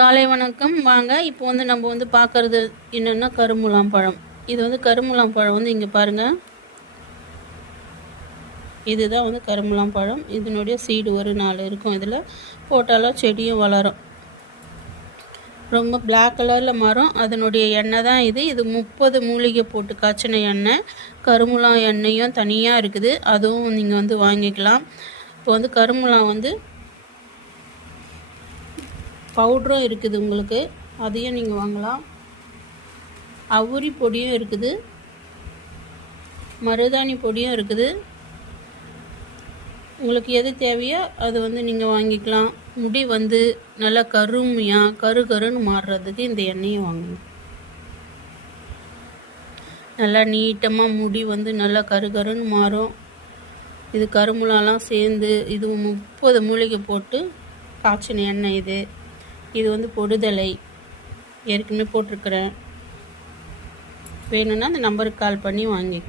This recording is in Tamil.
காலை வணக்கம். வாங்க இப்போ வந்து நம்ம வந்து பார்க்குறது என்னென்னா கருமுலாம் பழம். இது வந்து கருமுலாம் பழம் வந்து இங்கே பாருங்கள், இதுதான் வந்து கருமுலாம் பழம். இதனுடைய சீடு ஒரு 4 இருக்கும். இதில் போட்டாலும் செடியும் வளரும். ரொம்ப பிளாக் கலரில் மரம். அதனுடைய எண்ணெய் தான் இது. இது 30 மூலிகை போட்டு காய்ச்சின எண்ணெய். கருமுலாம் எண்ணெயும் தனியாக இருக்குது, அதுவும் நீங்கள் வந்து வாங்கிக்கலாம். இப்போ வந்து கருமுலாம் வந்து பவுடரும் இருக்குது உங்களுக்கு, அதையும் நீங்கள் வாங்கலாம். அவுரி பொடியும் இருக்குது, மருதாணி பொடியும் இருக்குது. உங்களுக்கு எது தேவையோ அது வந்து நீங்கள் வாங்கிக்கலாம். முடி வந்து நல்லா கருமையாக கருன்னு மாறுறதுக்கு இந்த எண்ணெயை வாங்கணும். நல்லா நீட்டமாக முடி வந்து நல்லா கருன்னு மாறும். இது கருமுலாலாம் சேர்ந்து இது 30 மூலிகை போட்டு காய்ச்சின எண்ணெய் இது. இது வந்து பொடுதலை ஏற்கனவே போட்டிருக்கிறேன். வேணும்னா அந்த நம்பருக்கு கால் பண்ணி வாங்கிக்கணும்.